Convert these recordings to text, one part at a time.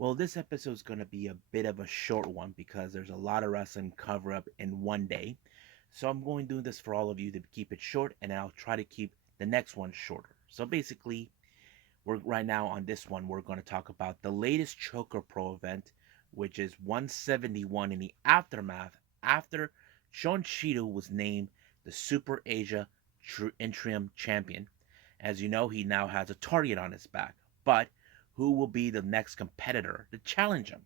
Well, this episode is going to be a bit of a short one because there's a lot of wrestling cover up in one day. So I'm going to do this for all of you to keep it short, and I'll try to keep the next one shorter. So basically, we're right now on this one. We're going to talk about the latest ChocoPro event, which is 171 in the aftermath after Shon Shido was named the Super Asia Interim Champion. As you know, he now has a target on his back, but who will be the next competitor to challenge him?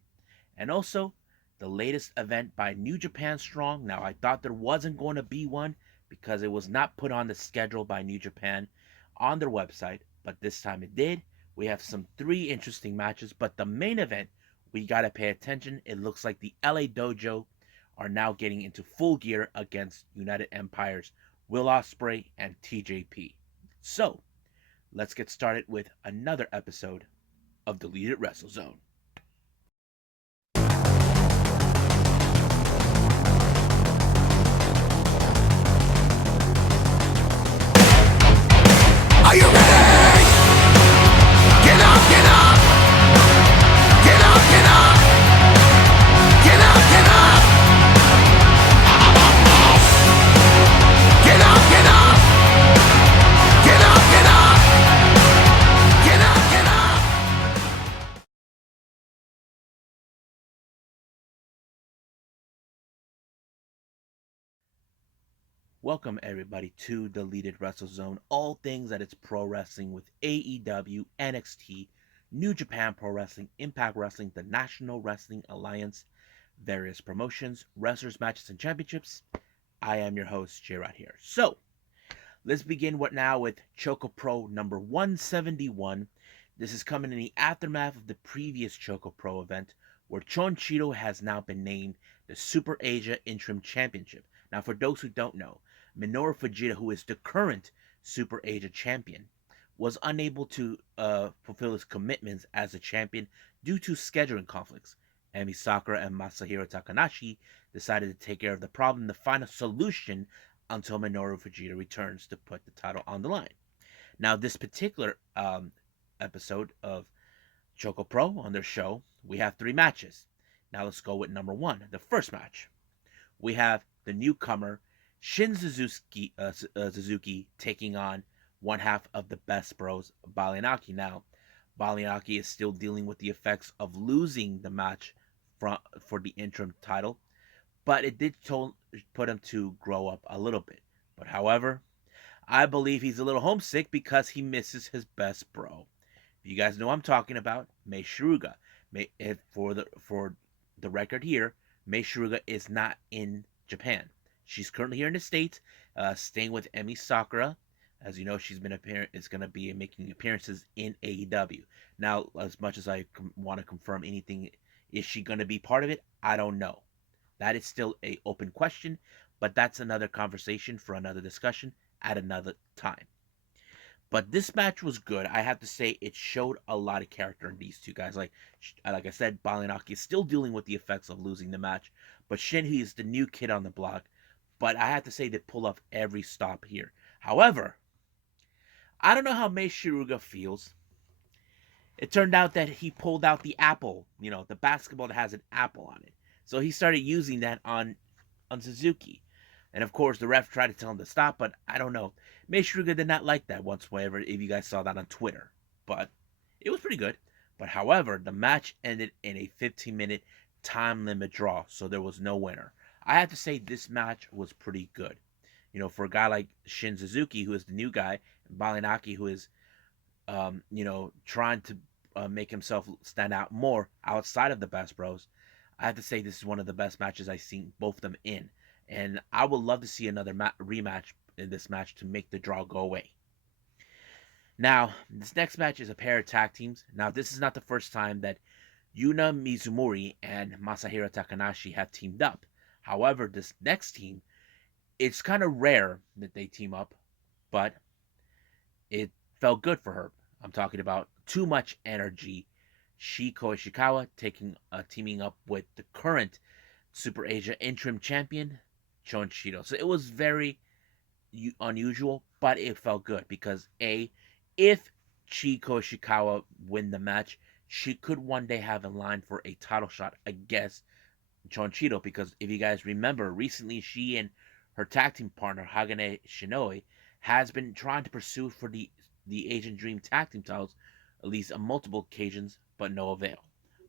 And also, the latest event by New Japan Strong. Now, I thought there wasn't going to be one because it was not put on the schedule by New Japan on their website, but this time it did. We have some three interesting matches, but the main event, we got to pay attention. It looks like the LA Dojo are now getting into full gear against United Empire's Will Ospreay and TJP. So, let's get started with another episode of Deleted Wrestle Zone. Are you ready? Get up, get up! Get up, get up! Get up, get up! Get up, get up! Get up, get up! Get up, get up! Welcome everybody to Deleted Wrestle Zone. All things that it's pro wrestling with AEW, NXT, New Japan Pro Wrestling, Impact Wrestling, the National Wrestling Alliance, various promotions, wrestlers, matches, and championships. I am your host, J-Rod here. So, let's begin now with ChocoPro number 171. This is coming in the aftermath of the previous ChocoPro event, where Chonchito has now been named the Super Asia Interim Championship. Now, for those who don't know, Minoru Fujita, who is the current Super Asia Champion, was unable to fulfill his commitments as a champion due to scheduling conflicts. Emi Sakura and Masahiro Takanashi decided to take care of the problem to find a solution until Minoru Fujita returns to put the title on the line. Now, this particular episode of ChocoPro on their show, we have three matches. Now let's go with number one. The first match, we have the newcomer Shin Suzuki taking on one half of the Best Bros, Balianaki. Now, Balianaki is still dealing with the effects of losing the match for the interim title, but it did put him to grow up a little bit. But however, I believe he's a little homesick because he misses his best bro. You guys know what I'm talking about, Mei Shiruga. For the record here, Mei Shiruga is not in Japan. She's currently here in the States, staying with Emi Sakura. As you know, is going to be making appearances in AEW. Now, as much as I want to confirm anything, is she going to be part of it? I don't know. That is still a open question, but that's another conversation for another discussion at another time. But this match was good. I have to say it showed a lot of character in these two guys. Like I said, Balinaki is still dealing with the effects of losing the match, but Shinhei is the new kid on the block. But I have to say they pull off every stop here. However, I don't know how Mei Shiruga feels. It turned out that he pulled out the apple, the basketball that has an apple on it. So he started using that on Suzuki. And of course, the ref tried to tell him to stop, but I don't know. Mei Shiruga did not like that whatsoever, if you guys saw that on Twitter. But it was pretty good. But however, the match ended in a 15-minute time limit draw, so there was no winner. I have to say this match was pretty good. For a guy like Shin Suzuki, who is the new guy, and Balinaki, who is, trying to make himself stand out more outside of the Best Bros, I have to say this is one of the best matches I've seen both of them in. And I would love to see another rematch in this match to make the draw go away. Now, this next match is a pair of tag teams. Now, this is not the first time that Yuna Mizumori and Masahiro Takanashi have teamed up. However, this next team, it's kind of rare that they team up, but it felt good for her. I'm talking about Too Much Energy. Shiko Ishikawa teaming up with the current Super Asia Interim Champion, Chonchito. So it was very unusual, but it felt good because if Chiko Ishikawa win the match, she could one day have in line for a title shot against Chonchito, because if you guys remember, recently she and her tag team partner Hagane Shinoi has been trying to pursue for the Asian Dream tag team titles, at least on multiple occasions, but no avail.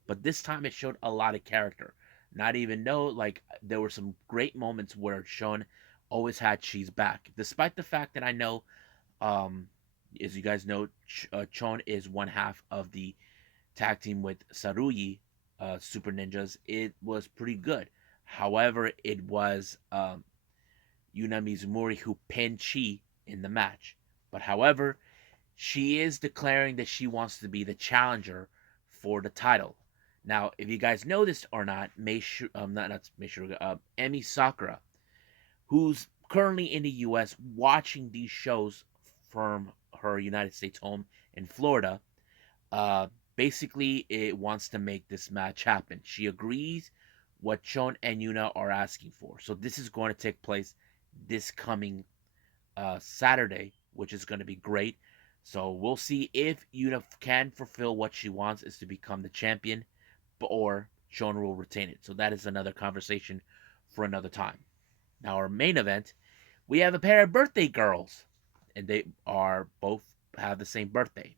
But this time it showed a lot of character. Not even know, like, there were some great moments where Sean always had she's back, despite the fact that I know, um, as you guys know, Chon is one half of the tag team with Saruyi, Super Ninjas. It was pretty good. However, it was Yuna Mizumori who pinned Chi in the match. But however, she is declaring that she wants to be the challenger for the title. Now, if you guys know this or not, not Meishu, Emi Sakura, who's currently in the U.S. watching these shows from her United States home in Florida, uh, basically it wants to make this match happen. She agrees what Chon and Yuna are asking for. So this is going to take place this coming Saturday, which is going to be great. So we'll see if Yuna can fulfill what she wants, is to become the champion, or Chon will retain it. So that is another conversation for another time. Now our main event, we have a pair of birthday girls, and they are both have the same birthday.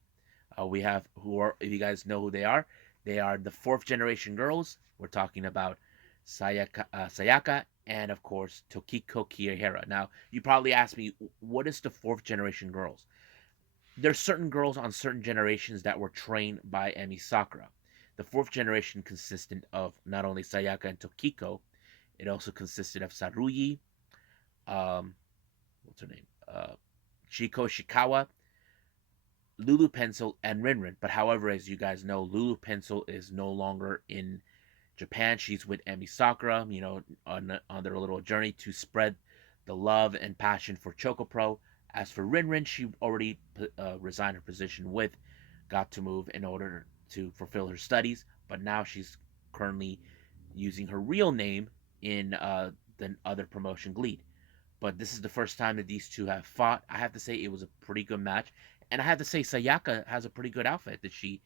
We have, who are, if you guys know who they are the fourth generation girls. We're talking about Sayaka and, of course, Tokiko Kirihara. Now, you probably ask me, what is the fourth generation girls? There's certain girls on certain generations that were trained by Emi Sakura. The fourth generation consisted of not only Sayaka and Tokiko, it also consisted of Saruyi, um, what's her name? Chiko Shikawa, Lulu Pencil, and Rinrin. But however, as you guys know, Lulu Pencil is no longer in Japan. She's with Emi Sakura, on their little journey to spread the love and passion for ChocoPro. As for Rinrin, she already resigned her position with Got to Move in order to fulfill her studies, but now she's currently using her real name in the other promotion, Gleed. But this is the first time that these two have fought. I have to say it was a pretty good match, and I have to say Sayaka has a pretty good outfit that she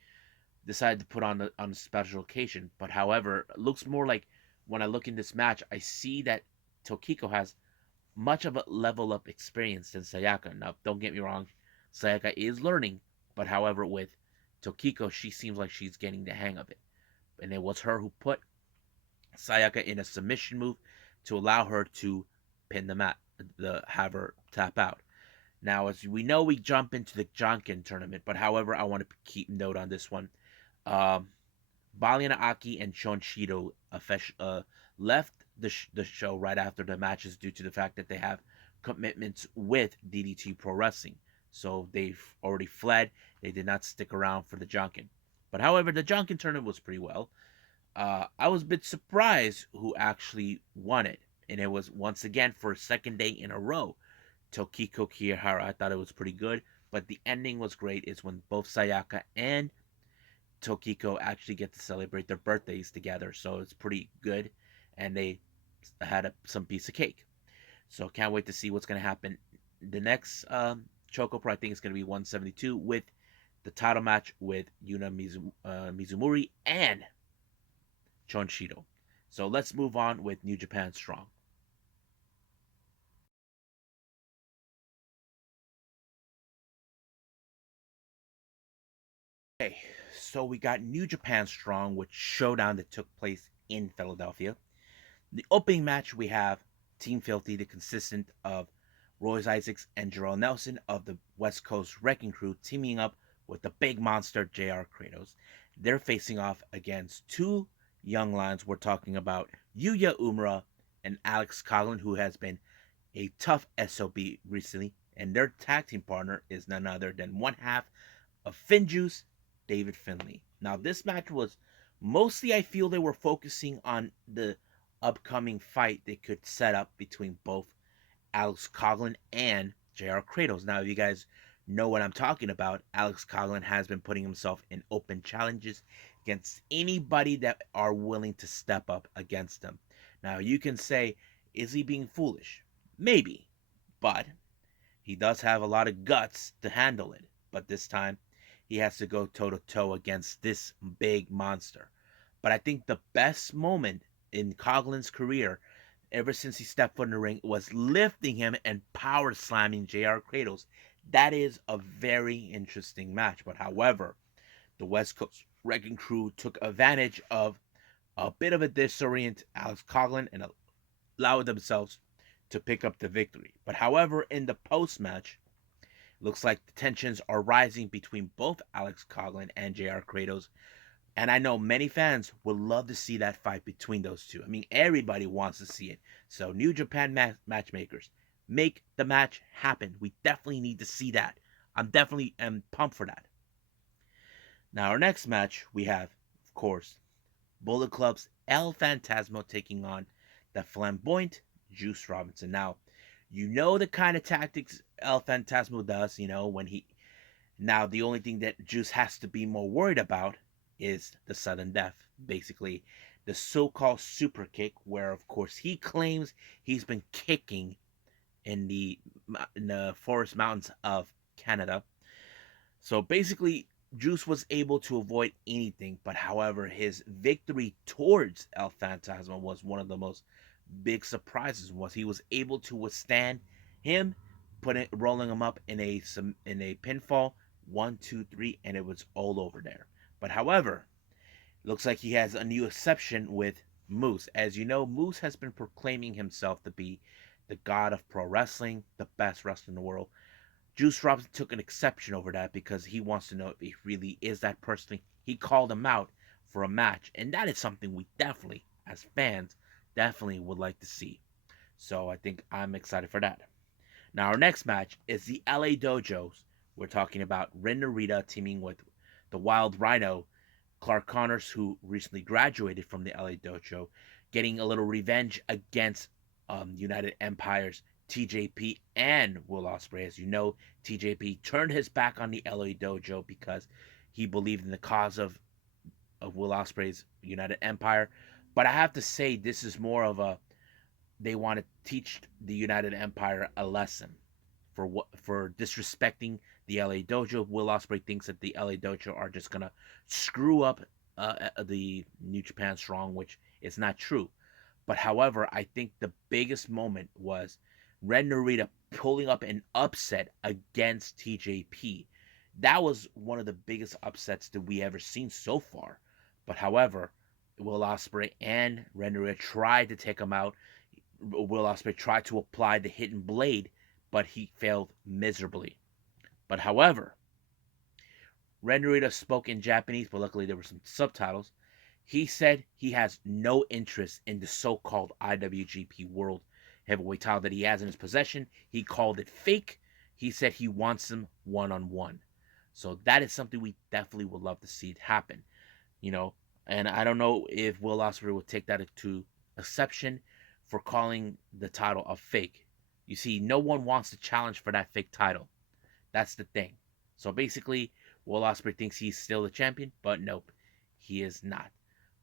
decided to put on a special occasion. But however, it looks more like, when I look in this match, I see that Tokiko has much of a level up experience than Sayaka. Now, don't get me wrong, Sayaka is learning, but however, with Tokiko, she seems like she's getting the hang of it. And it was her who put Sayaka in a submission move to allow her to pin the mat, have her tap out. Now, as we know, we jump into the Jonkin tournament, but however, I want to keep note on this one. Um, Baliana Aki and Chonchito left the show right after the matches due to the fact that they have commitments with DDT Pro Wrestling. So they've already fled. They did not stick around for the Jonkin. But however, the Jonkin tournament was pretty well. I was a bit surprised who actually won it. And it was, once again, for a second day in a row, Tokiko Kirihara. I thought it was pretty good. But the ending was great. Is when both Sayaka and Tokiko actually get to celebrate their birthdays together. So it's pretty good. And they had some piece of cake. So can't wait to see what's going to happen. The next ChocoPro, I think, is going to be 172 with the title match with Yuna Mizumori and Chonchito. So let's move on with New Japan Strong. Okay, so we got New Japan Strong with Showdown that took place in Philadelphia. The opening match, we have Team Filthy, the consistent of Royce Isaacs and Jarrell Nelson of the West Coast Wrecking Crew, teaming up with the big monster JR Kratos. They're facing off against two young lions. We're talking about Yuya Umura and Alex Coughlin, who has been a tough SOB recently, and their tag team partner is none other than one half of Finjuice, David Finley. Now, this match was mostly, I feel, they were focusing on the upcoming fight they could set up between both Alex Coughlin and JR Kratos. Now, if you guys know what I'm talking about, Alex Coughlin has been putting himself in open challenges against anybody that are willing to step up against him. Now, you can say, is he being foolish? Maybe, but he does have a lot of guts to handle it. But this time, he has to go toe to toe against this big monster. But I think the best moment in Coughlin's career, ever since he stepped foot in the ring, was lifting him and power slamming JR Kratos. That is a very interesting match. But however, the West Coast Wrecking Crew took advantage of a bit of a disorient Alex Coughlin and allowed themselves to pick up the victory. But however, in the post match, looks like the tensions are rising between both Alex Coughlin and JR Kratos. And I know many fans would love to see that fight between those two. I mean, everybody wants to see it. So, New Japan matchmakers, make the match happen. We definitely need to see that. I'm definitely pumped for that. Now, our next match, we have, of course, Bullet Club's El Phantasmo taking on the flamboyant Juice Robinson. Now, you know the kind of tactics El Phantasmo does, when he. Now, the only thing that Juice has to be more worried about is the sudden death. Basically, the so called super kick, where, of course, he claims he's been kicking in the forest mountains of Canada. So basically, Juice was able to avoid anything, but however, his victory towards El Phantasma was one of the most big surprises. Was he was able to withstand him, rolling him up in a pinfall, 1, 2, 3, and it was all over there. But however, looks like he has a new exception with Moose. As you know, Moose has been proclaiming himself to be the god of pro wrestling, the best wrestler in the world. Juice Robinson took an exception over that because he wants to know if he really is that person. He called him out for a match, and that is something we definitely, as fans, definitely would like to see. So I think I'm excited for that. Now our next match is the LA Dojos. We're talking about Ren Narita teaming with the Wild Rhino, Clark Connors, who recently graduated from the LA Dojo, getting a little revenge against United Empire's TJP and Will Ospreay. As you know, TJP turned his back on the LA Dojo because he believed in the cause of Will Ospreay's United Empire. But I have to say, this is more of a they want to teach the United Empire a lesson for disrespecting the LA Dojo. Will Ospreay thinks that the LA Dojo are just gonna screw up the New Japan Strong, which is not true. But however, I think the biggest moment was Ren Narita pulling up an upset against TJP. That was one of the biggest upsets that we ever seen so far. But however, Will Ospreay and Ren Narita tried to take him out. Will Ospreay tried to apply the hidden blade, but he failed miserably. But however, Ren Narita spoke in Japanese, but luckily there were some subtitles. He said he has no interest in the so-called IWGP World Heavyweight title that he has in his possession. He called it fake. He said he wants him one-on-one. So that is something we definitely would love to see happen. You know, and I don't know if Will Ospreay will take that into exception for calling the title a fake. You see, no one wants to challenge for that fake title. That's the thing. So basically, Will Ospreay thinks he's still the champion, but nope, he is not.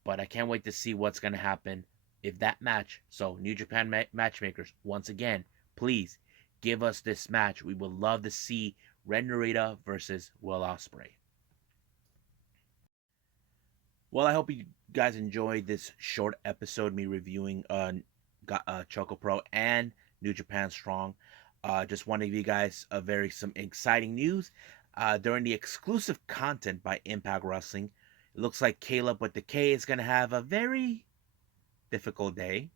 But I can't wait to see what's going to happen if that match. So, New Japan matchmakers, once again, please give us this match. We would love to see Ren Narita versus Will Ospreay. Well, I hope you guys enjoyed this short episode, me reviewing ChocoPro and New Japan Strong. Just want to give you guys some exciting news. During the exclusive content by Impact Wrestling, it looks like Caleb with the K is going to have a very difficult day.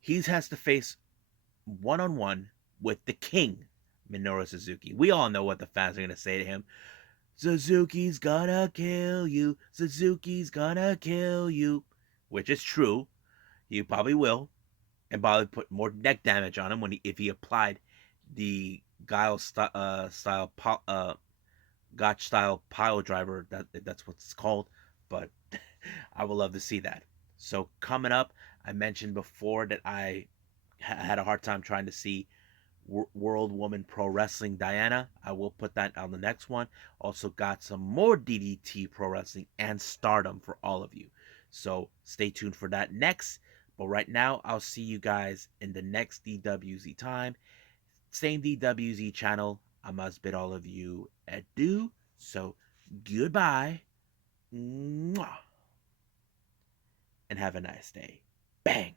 He has to face one-on-one with the King, Minoru Suzuki. We all know what the fans are going to say to him. Suzuki's gonna kill you. Suzuki's gonna kill you. Which is true. He probably will. And probably put more neck damage on him if he applied the Gotch style pile driver. That's what it's called. But I would love to see that. So coming up, I mentioned before that I had a hard time trying to see World Woman Pro Wrestling Diana. I will put that on the next one. Also got some more DDT Pro Wrestling and Stardom for all of you. So stay tuned for that next. But right now, I'll see you guys in the next DWZ time. Same DWZ channel. I must bid all of you adieu. So Goodbye. Mwah. And have a nice day. Bang.